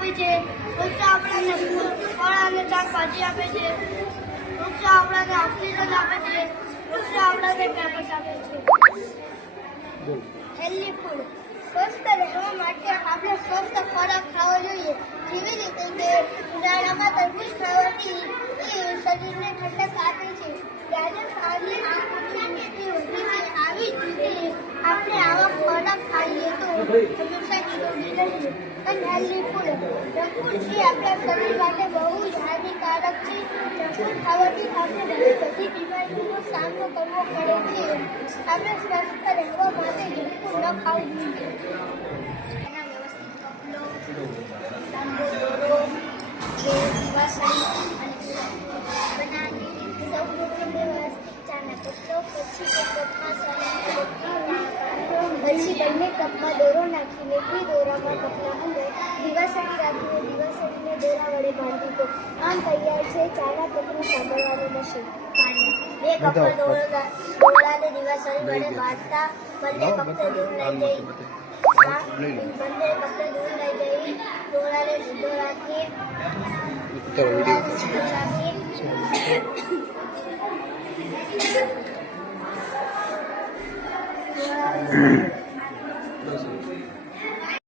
આપે છે, વૃક્ષો આપણને ફળ અને શાકભાજી આપે છે, વૃક્ષો આપણને ઓક્સિજન આપે છે, વૃક્ષો આપણને પેપર્સ આપે છે. હેલ્ધી ફૂડ સ્વસ્થ રહેવા માટે આપણે સ્વસ્થ ખોરાક ખાવો જોઈએ. જેવી રીતે કે ઉનાળામાં તરબૂચ ખાવાથી એ શરીરને ઠંડક આપે છે, ગાજર ખાવાથી આંખની વૃદ્ધિ છે. આવી જ રીતે આપણે આવા ખોરાક ખાઈએ તો હંમેશા નિરોગી રહીએ. અનહેલ્ધી ફૂડ જંક ફૂડ એ આપણા શરીર માટે બહુ જ હાનિકારક છે. જંક ફૂડ ખાવાથી આપણે ઘણી બધી બીમારીઓનો સામનો કરવો પડે છે. આપણે સ્વસ્થ રહેવા માટે જંક ફૂડ ન ખાવું જોઈએ. એના વ્યવસ્થિત કપલો, લાંબો દોરો, દિવાસળી અને બનાવી સૌ લોકોને વ્યવસ્થિત ચાના કપલો, પછી બંને કપમાં દોરો નાખીને તે દોરામાં કપના અંદર દિવાસળી રાખીને દિવાસળીને દોરા વડે બાંધી દો. આમ તૈયાર છે ચાના કપનું સાંભળવાનું મશીન. બે કપમાં દોરાને દિવાસળી વડે બાંધતા બંને કપને દૂર લઈ જઈ દોરાને સીધો રાખી